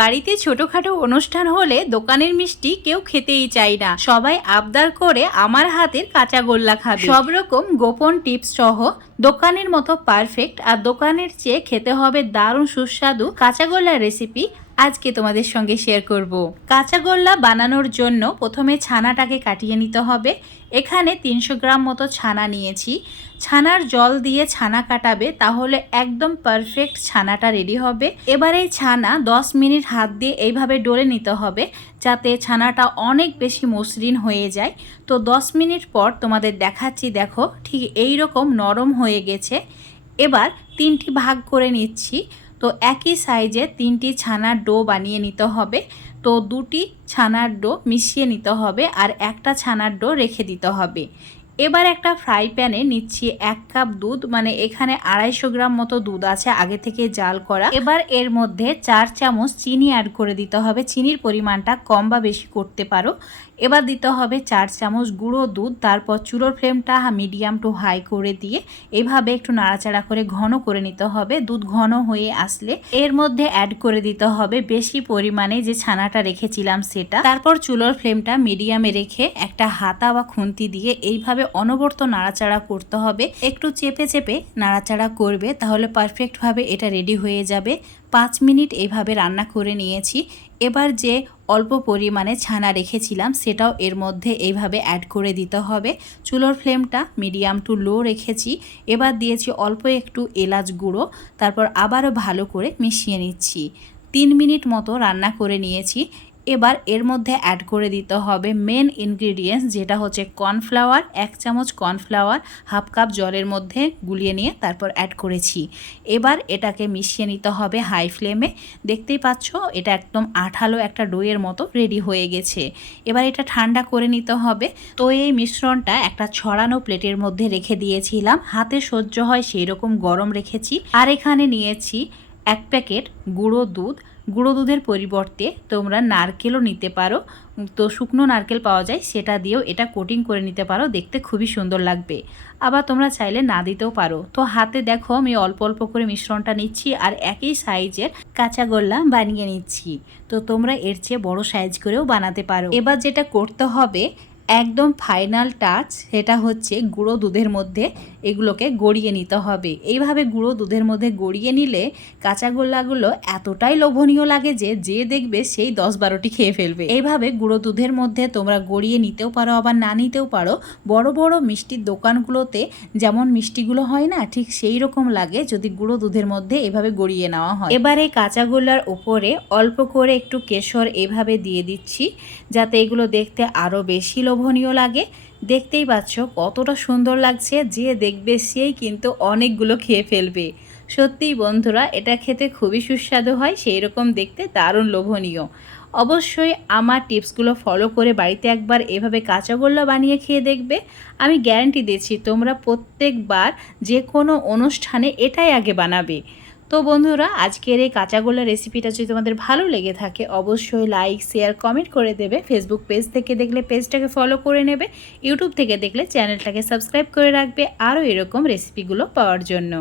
বাড়িতে ছোটখাটো অনুষ্ঠান হলে দোকানের মিষ্টি কেউ খেতেই চায় না। সবাই আবদার করে আমার হাতের কাঁচা গোল্লা খাবে। সব রকম গোপন টিপস সহ দোকানের মতো পারফেক্ট আর দোকানের চেয়ে খেতে হবে দারুণ সুস্বাদু কাঁচা গোল্লার রেসিপি আজকে তোমাদের সঙ্গে শেয়ার করব। কাঁচা গোল্লা বানানোর জন্য প্রথমে ছানাটাকে কাটিয়ে নিতে হবে। এখানে তিনশো গ্রাম মতো ছানা নিয়েছি। ছানার জল দিয়ে ছানা কাটাবে, তাহলে একদম পারফেক্ট ছানাটা রেডি হবে। এবার এই ছানা 10 মিনিট হাত দিয়ে এইভাবে ডলে নিতে হবে, যাতে ছানাটা অনেক বেশি মসৃণ হয়ে যায়। তো 10 মিনিট পর তোমাদের দেখাচ্ছি, দেখো, ঠিক এই রকম নরম হয়ে গেছে। এবার তিনটি ভাগ করে নিচ্ছি। তো একই সাইজে তিনটি ছানার ডো বানিয়ে নিতে হবে। তো দুটি ছানার ডো মিশিয়ে নিতে হবে আর একটা ছানার ডো রেখে দিতে হবে। এবার একটা ফ্রাই প্যানে নিচ্ছি এক কাপ দুধ মানে এখানে আড়াইশো গ্রাম মতো দুধ আছে আগে থেকে জাল করা। এবার এর মধ্যে চার চামচ চিনি অ্যাড করে দিতে হবে, চিনির পরিমাণটা কম বা বেশি করতে পারো। এবার দিতে হবে চার চামচ গুঁড়ো দুধ, তারপর চুলোর ফ্লেমটা মিডিয়াম টু হাই করে দিয়ে এভাবে একটু নাড়াচাড়া করে ঘন করে নিতে হবে। দুধ ঘন হয়ে আসলে এর মধ্যে অ্যাড করে দিতে হবে বেশি পরিমাণে যে ছানাটা রেখেছিলাম সেটা। তারপর চুলোর ফ্লেমটা মিডিয়ামে রেখে একটা হাতা বা খুন্তি দিয়ে এইভাবে অনবর্ত নাড়াচাড়া করতে হবে। একটু চেপে চেপে নাড়াচাড়া করবে, তাহলে পারফেক্টভাবে এটা রেডি হয়ে যাবে। পাঁচ মিনিট এইভাবে রান্না করে নিয়েছি। এবার যে অল্প পরিমাণে ছানা রেখেছিলাম, সেটাও এর মধ্যে এইভাবে অ্যাড করে দিতে হবে। চুলোর ফ্লেমটা মিডিয়াম টু লো রেখেছি। এবার দিয়েছি অল্প একটু এলাচ গুঁড়ো, তারপর আবারও ভালো করে মিশিয়ে নিচ্ছি। তিন মিনিট মতো রান্না করে নিয়েছি। এবার এর মধ্যে অ্যাড করে দিতে হবে মেন ইনগ্রিডিয়েন্টস যেটা হচ্ছে কর্নফ্লাওয়ার এক চামচ কর্নফ্লাওয়ার হাফ কাপ জলের মধ্যে গুলিয়ে নিয়ে তারপর অ্যাড করেছি। এবার এটাকে মিশিয়ে নিতে হবে হাই ফ্লেমে দেখতেই পাচ্ছ, এটা একদম আঠালো একটা ডোয়ের মতো রেডি হয়ে গেছে। এবার এটা ঠান্ডা করে নিতে হবে। তো এই মিশ্রণটা একটা ছড়ানো প্লেটের মধ্যে রেখে দিয়েছিলাম। হাতে সহ্য হয় সেই রকম গরম রেখেছি। আর এখানে নিয়েছি এক প্যাকেট গুঁড়ো দুধ গুঁড়ো দুধের পরিবর্তে তোমরা নারকেলও নিতে পারো। তো শুকনো নারকেল পাওয়া যায়, সেটা দিয়েও এটা কোটিং করে নিতে পারো, দেখতে খুবই সুন্দর লাগবে। আবার তোমরা চাইলে না দিতেও পারো। তো হাতে দেখো, আমি অল্প অল্প করে মিশ্রণটা নিচ্ছি আর একই সাইজের কাঁচা গোল্লা বানিয়ে নিচ্ছি। তো তোমরা এর চেয়ে বড় সাইজ করেও বানাতে পারো। এবার যেটা করতে হবে একদম ফাইনাল টাচ সেটা হচ্ছে গুঁড়ো দুধের মধ্যে এগুলোকে গড়িয়ে নিতে হবে। এইভাবে গুঁড়ো দুধের মধ্যে গড়িয়ে নিলে কাঁচা গোল্লাগুলো এতটাই লোভনীয় লাগে যে যে দেখবে সেই দশ বারোটি খেয়ে ফেলবে। এইভাবে গুঁড়ো দুধের মধ্যে তোমরা গড়িয়ে নিতেও পারো, আবার না নিতেও পারো। বড় বড় মিষ্টির দোকানগুলোতে যেমন মিষ্টিগুলো হয় না, ঠিক সেই রকম লাগে যদি গুঁড়ো দুধের মধ্যে এভাবে গড়িয়ে নেওয়া হয়। এবারে কাঁচা গোল্লার উপরে অল্প করে একটু কেশর এভাবে দিয়ে দিচ্ছি, যাতে এগুলো দেখতে আরও বেশি লোভনীয় লাগে। দেখতেই পাচ্ছ কতটা সুন্দর লাগছে, যে দেখবে সেই কিন্তু অনেকগুলো খেয়ে ফেলবে। সত্যিই বন্ধুরা, এটা খেতে খুবই সুস্বাদু হয় সেই রকম দেখতে দারুণ লোভনীয়। অবশ্যই আমার টিপসগুলো ফলো করে বাড়িতে একবার এভাবে কাঁচাগোল্লা বানিয়ে খেয়ে দেখবে। আমি গ্যারান্টি দিচ্ছি, তোমরা প্রত্যেকবার যে কোনো অনুষ্ঠানে এটাই আগে বানাবে। তো বন্ধুরা, আজকের এই কাঁচাগোল্লা রেসিপিটা যদি তোমাদের ভালো লেগে থাকে, অবশ্যই লাইক শেয়ার কমেন্ট করে দেবে। ফেসবুক পেজ থেকে দেখলে পেজটাকে ফলো করে নেবে। ইউটিউব থেকে দেখলে চ্যানেলটাকে সাবস্ক্রাইব করে রাখবে। আরও এরকম রেসিপিগুলো পাওয়ার জন্য।